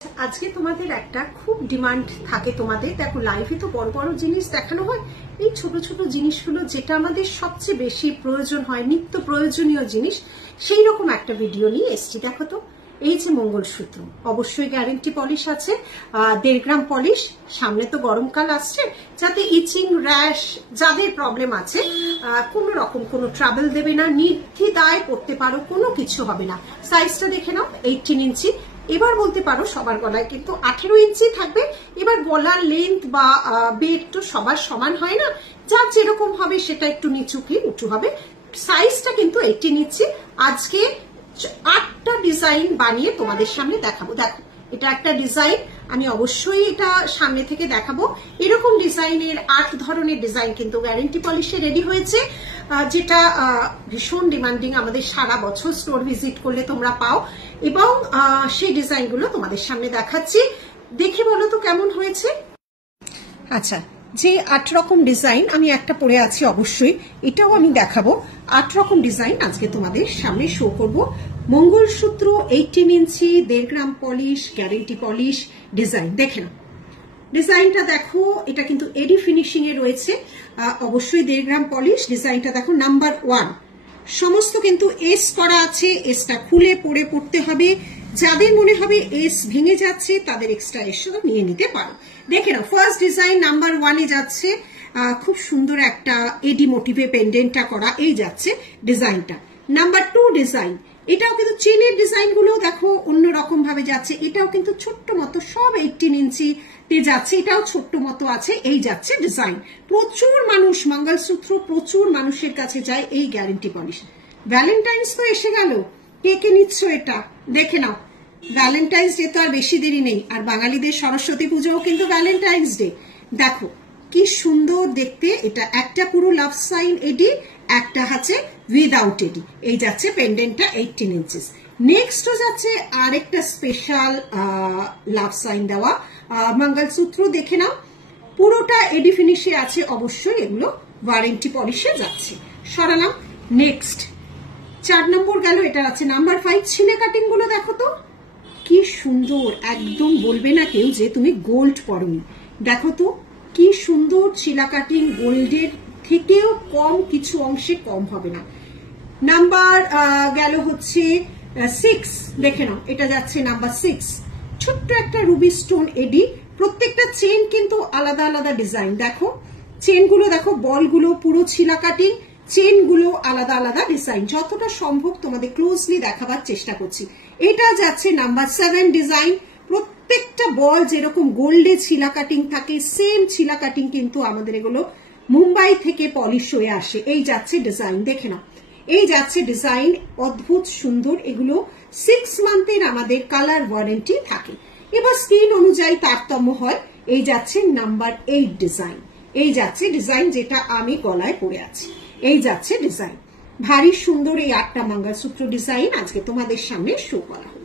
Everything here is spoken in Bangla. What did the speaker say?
আজকে তোমাদের একটা খুব ডিমান্ড থাকে তোমাদের, দেখো লাইফে তো বড় বড় জিনিস দেখানো হয়, এই ছোট ছোট জিনিসগুলো যেটা আমাদের সবচেয়ে বেশি প্রয়োজন হয়, নিত্য প্রয়োজনীয় জিনিস, সেই রকম একটা ভিডিও নিয়ে এসছি। দেখো তো, এই যে মঙ্গলসূত্র, অবশ্যই গ্যারেন্টি পলিশ আছে, 1.5 গ্রাম পলিশ। সামনে তো গরমকাল আসছে, যাতে ইচিং র্যাশ যাদের প্রবলেম আছে কোনো রকম কোনো ট্রাবল দেবে না, নির্দ্বিধায় পড়তে পারো, কোনো কিছু হবে না। সাইজটা দেখে নাও, 18 ইঞ্চি। এবার বলতে পারো সবার গলায় কিন্তু 18 ইঞ্চি থাকবে। এবার গলার লেন্থ বা বেড তো সবার সমান হয় না, যার যেরকম হবে সেটা একটু নিচু কি উঁচু হবে। সাইজটা কিন্তু 18 ইঞ্চি। আজকে 8টা ডিজাইন বানিয়ে তোমাদের সামনে দেখাবো। দেখো, এটা একটা ডিজাইন, আমি অবশ্যই এটা সামনে থেকে দেখাবো। এরকম ডিজাইনের 8 ধরনের ডিজাইন কিন্তু গ্যারেন্টি পলিশে রেডি হয়েছে, যেটা ভীষণ ডিমান্ডিং। আমাদের সারা বছর স্টোর ভিজিট করলে তোমরা পাও, এবং সেই ডিজাইনগুলো তোমাদের সামনে দেখাচ্ছি। দেখে বলো তো কেমন হয়েছে। আচ্ছা, যে 8 রকম ডিজাইন, আমি একটা পরে আছি অবশ্যই, এটাও আমি দেখাবো। 8 রকম ডিজাইন আজকে তোমাদের সামনে শো করব। মঙ্গলসূত্র 18 ইঞ্চি, 1.5 গ্রাম পলিশ, গ্যারেন্টি পলিশ ডিজাইন। দেখে নাও ডিজাইনটা, দেখো এটা কিন্তু এডি ফিনিশিং এ রয়েছে, অবশ্যই 1.5 গ্রাম পলিশ। ডিজাইনটা দেখো, নাম্বার 1 সমস্ত কিন্তু এস করা আছে। এসটা খুলে পরে পড়তে হবে। যাদের মনে হবে এস ভেঙে যাচ্ছে তাদের এক্সট্রা এস নিয়ে নিতে পারো। দেখে নাও, ফার্স্ট ডিজাইন নাম্বার 1 যাচ্ছে, খুব সুন্দর একটা এডি মোটিভে পেন্ডেন্টটা করা, এই যাচ্ছে ডিজাইনটা। নাম্বার 2 ডিজাইন, এটাও কিন্তু চেনের ডিজাইন গুলো দেখো অন্যরকম ভাবে যাচ্ছে। এটাও কিন্তু ছোট্ট মতো, সব 18 ইঞ্চি তে যাচ্ছে, এটাও ছোট্ট মতো আছে, এই যাচ্ছে ডিজাইন। প্রচুর মানুষ, মঙ্গলসূত্র প্রচুর মানুষের কাছে যায় এই গ্যারেন্টি পলিশ। ভ্যালেন্টাইন্স তো এসে গেল, কে কে নিচ্ছ এটা দেখে নাও। ভ্যালেন্টাইন্স ডে তো আর বেশি দেরি নেই, আর বাঙালিদের সরস্বতী পুজোও কিন্তু ভ্যালেন্টাইন্স ডে। দেখো কি সুন্দর দেখতে, এটা একটা পুরো লাভ সাইন এডি, একটা আছে উইদাউট এডি, এই যাচ্ছে পেন্ডেন্টটা 18 ইঞ্চিস। নেক্সট যাচ্ছে আরেকটা স্পেশাল লাভ সাইন দেওয়া মঙ্গলসূত্র। দেখে নাও, পুরোটা এডি ফিনিশে আছে, অবশ্যই এগুলো ওয়ারেন্টি পলিশে যাচ্ছে। সরালাম। নেক্সট 4 নম্বর গেল, এটা আছে নাম্বার 5। ছিলে কাটিং গুলো দেখো তো কি সুন্দর, একদম বলবে না কেউ যে তুমি গোল্ড পরোনি। দেখো তো কি সুন্দর ছিলা কাটিং, গোল্ডের থেকেও কম, কিছু অংশে কম হবে না। নাম্বার গেল হচ্ছে 6, দেখে নাও এটা যাচ্ছে নাম্বার 6। ছোট্ট একটা রুবি স্টোন এডি, প্রত্যেকটা চেন কিন্তু আলাদা আলাদা ডিজাইন। দেখো চেনগুলো দেখো, বলগুলো পুরো ছিলা কাটিং, চেনগুলো আলাদা আলাদা ডিজাইন। যতটা সম্ভব তোমাদের ক্লোজলি দেখাবার চেষ্টা করছি। এটা যাচ্ছে নাম্বার 7 ডিজাইন। প্রত্যেকটা বল যেরকম গোল্ডে ছিলা কাটিং থাকে, সেম ছিলা কাটিং কিন্তু আমাদের এগুলো মুম্বাই থেকে পলিশ হয়ে আসে, এই যাচ্ছে ডিজাইন। দেখে নাও, এই যাচ্ছে ডিজাইন, অদ্ভুত সুন্দর। এগুলো 6 মান্থের আমাদের কালার ওয়ারেন্টি থাকে। এবার স্কিন অনুযায়ী তারতম্য হয়। এই যাচ্ছে নাম্বার 8 ডিজাইন, এই যাচ্ছে ডিজাইন যেটা আমি গলায় পরে আছি, এই যাচ্ছে ডিজাইন। ভারী সুন্দর এই 8টা মঙ্গলসূত্র ডিজাইন আজকে তোমাদের সামনে শো করা হলো।